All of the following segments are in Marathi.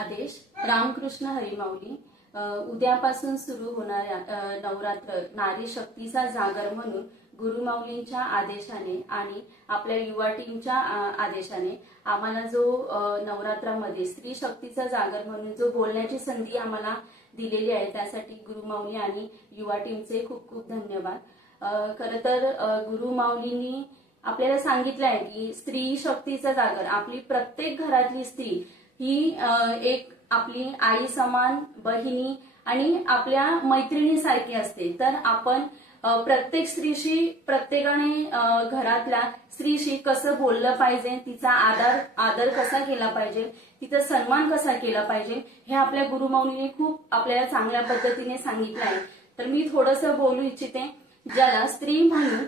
आदेश रामकृष्ण हरिमाऊली उद्यापासून सुरू होणाऱ्या नवरात्र नारी शक्तीचा जागर म्हणून गुरुमाऊलींच्या आदेशाने आणि आपल्या युवा टीमच्या आदेशाने आम्हाला जो नवरात्रामध्ये स्त्री शक्तीचा जागर म्हणून जो बोलण्याची संधी आम्हाला दिलेली आहे त्यासाठी गुरुमाऊली आणि युवा टीमचे खूप खूप धन्यवाद। खरं तर गुरुमाऊलींनी आपल्याला सांगितलं आहे की स्त्री शक्तीचा जागर आपली प्रत्येक घरातली स्त्री ही एक आपली आई समान बहिणी आणि आपल्या मैत्रिणीसारखी असते। तर आपण प्रत्येक स्त्रीशी प्रत्येकाने घरातल्या स्त्रीशी कसं बोललं पाहिजे, तिचा आदर कसा केला पाहिजे, तिचा सन्मान कसा केला पाहिजे हे आपल्या गुरुमाऊलीने खूप आपल्याला चांगल्या पद्धतीने सांगितलं आहे। तर मी थोडंसं बोलू इच्छिते। ज्याला स्त्री म्हणून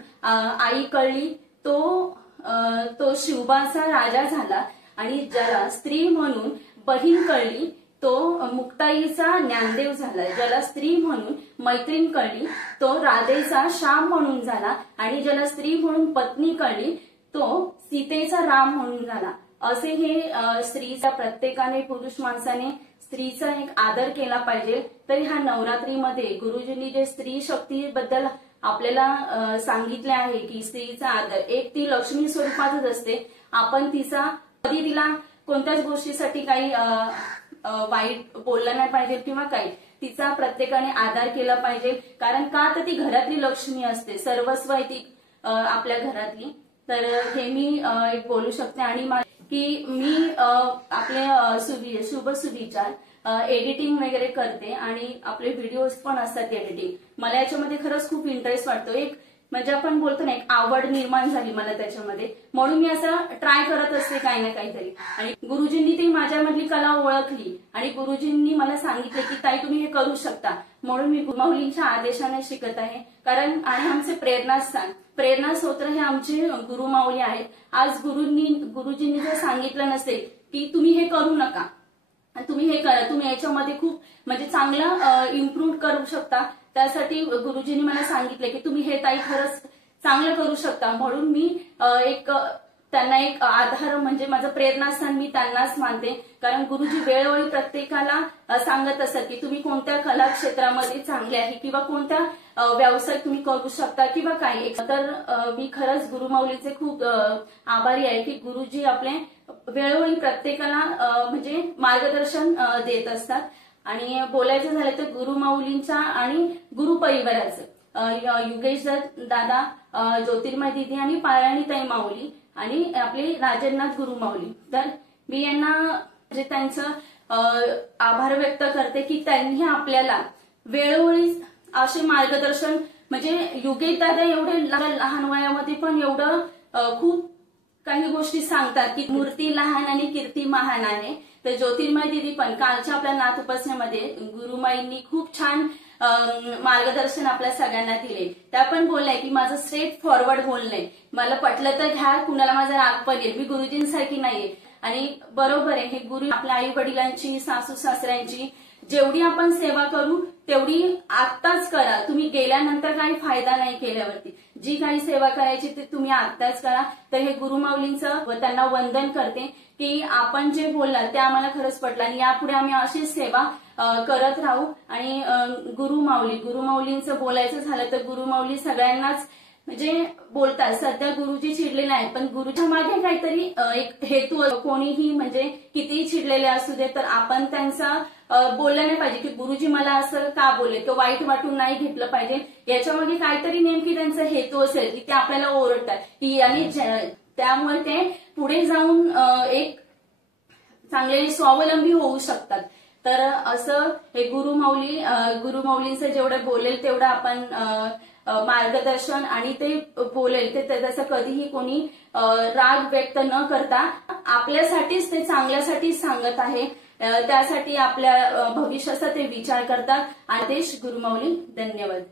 आई कळली तो शिवबाचा राजा झाला आणि ज्याला स्त्री म्हणून बहीण कळली तो मुक्ताईचा ज्ञानदेव झाला। ज्याला स्त्री म्हणून मैत्रीण कळली तो राधेचा श्याम म्हणून झाला आणि ज्याला स्त्री म्हणून पत्नी कळली तो सीतेचा राम म्हणून झाला। असे हे स्त्रीचा प्रत्येकाने पुरुष माणसाने स्त्रीचा एक आदर केला पाहिजे। तर ह्या नवरात्रीमध्ये गुरुजींनी जे स्त्री शक्तीबद्दल आपल्याला सांगितले आहे की स्त्रीचा आदर एक ती लक्ष्मी स्वरूपातच असते। आपण कधी तिला कोणत्याच गोष्टीसाठी काही वाईट बोललं नाही पाहिजे किंवा काही तिचा प्रत्येकाने आदर केला पाहिजे। कारण का तर ती घरातली लक्ष्मी असते, सर्वस्व आहे ती आपल्या घरातली। तर हे मी एक बोलू शकते आणि की मी आपले शुभ सुविचार एडिटिंग वगैरे करते आणि आपले व्हिडिओज पण असतात एडिटिंग। मला याच्यामध्ये खरंच खूप इंटरेस्ट वाटतो। एक म्हणजे आपण बोलतो ना एक आवड निर्माण झाली मला त्याच्यामध्ये, म्हणून मी असं ट्राय करत असते काही ना काहीतरी। आणि गुरुजींनी ती माझ्यामधली कला ओळखली आणि गुरुजींनी मला सांगितले की ताई तुम्ही हे करू शकता, म्हणून मी गुरुमाऊलींच्या आदेशाने शिकत आहे। कारण आणि आमचे प्रेरणास्त्रोत हे आमचे गुरुमाऊली आहेत। आज गुरुजींनी जर सांगितलं नसेल की तुम्ही हे करू नका, तुम्ही हे करा, तुम्ही याच्यामध्ये खूप म्हणजे चांगला इम्प्रूव्ह करू शकता, त्यासाठी गुरुजींनी मला सांगितले की तुम्ही हे ताई खरंच चांगलं करू शकता। म्हणून मी त्यांना एक आधार म्हणजे माझं प्रेरणास्थान मी त्यांनाच मानते। कारण गुरुजी वेळोवेळी प्रत्येकाला सांगत असतात की तुम्ही कोणत्या कला क्षेत्रामध्ये चांगले आहे किंवा कोणत्या व्यवसाय तुम्ही करू शकता किंवा काही। तर मी खरंच गुरुमाऊलीचे खूप आभारी आहे की गुरुजी आपले वेळोवेळी प्रत्येकाला म्हणजे मार्गदर्शन देत असतात। आणि बोलायचं झालं तर गुरुमाऊलींच्या आणि गुरुपरिवाराचं युगेश दादा, ज्योतिर्मय दिदी आणि पारायणीताई माऊली आणि आपले राजेंद्रनाथ गुरुमाऊली। तर मी यांना म्हणजे त्यांचं आभार व्यक्त करते की त्यांनी आपल्याला वेळोवेळी असे मार्गदर्शन म्हणजे युगेश दादा एवढे लहान वयामध्ये पण एवढं खूप काही गोष्टी सांगतात की मूर्ती लहान आणि कीर्ती महान आहे। तर ज्योतिर्मय दिदी पण कालच्या आपल्या नाथ उपासनेमध्ये गुरुमाईंनी खूप छान मार्गदर्शन आपल्या सगळ्यांना दिले। त्या पण बोलल्या की माझं स्ट्रेट फॉरवर्ड बोलणं मला पटलं तर घ्या, कुणाला माझा राग पण येईल, मी गुरुजींसारखी नाहीये। आणि बरोबर आहे, हे गुरु आपल्या आई वडिलांची सासू सासऱ्यांची जेवढी आपण सेवा करू तेवढी आत्ताच करा, तुम्ही गेल्यानंतर काही फायदा नाही केल्यावरती। जी काही सेवा करायची ते तुम्ही आत्ताच करा। तर हे गुरुमाऊलींचं व त्यांना वंदन करते की आपण जे बोललात ते आम्हाला खरंच पटलं आणि यापुढे आम्ही अशीच सेवा करत राहू। आणि गुरुमाऊलींचं बोलायचं झालं तर गुरुमाऊली सगळ्यांनाच म्हणजे बोलतात। सध्या गुरुजी चिडलेले नाही पण गुरुच्या मागे काहीतरी एक हेतू, कोणीही म्हणजे कितीही चिडलेले असू दे तर आपण त्यांचा बोललं नाही पाहिजे की गुरुजी मला असं का बोलले किंवा वाईट वाटून नाही घेतलं पाहिजे। याच्यामागे काहीतरी नेमकी त्यांचा हेतू असेल की ते आपल्याला ओरडतात की आणि त्यामुळे ते पुढे जाऊन एक चांगले स्वावलंबी होऊ शकतात। तर असं हे गुरुमाऊलींचं जेवढं बोलेल तेवढं आपण मार्गदर्शन आणि ते बोलेल ते त्याचा कधीही कोणी राग व्यक्त न करता आपल्यासाठीच ते चांगल्यासाठीच सांगत आहे, त्यासाठी आपल्या भविष्याचा ते विचार करतात। आदेश गुरुमाऊली, धन्यवाद।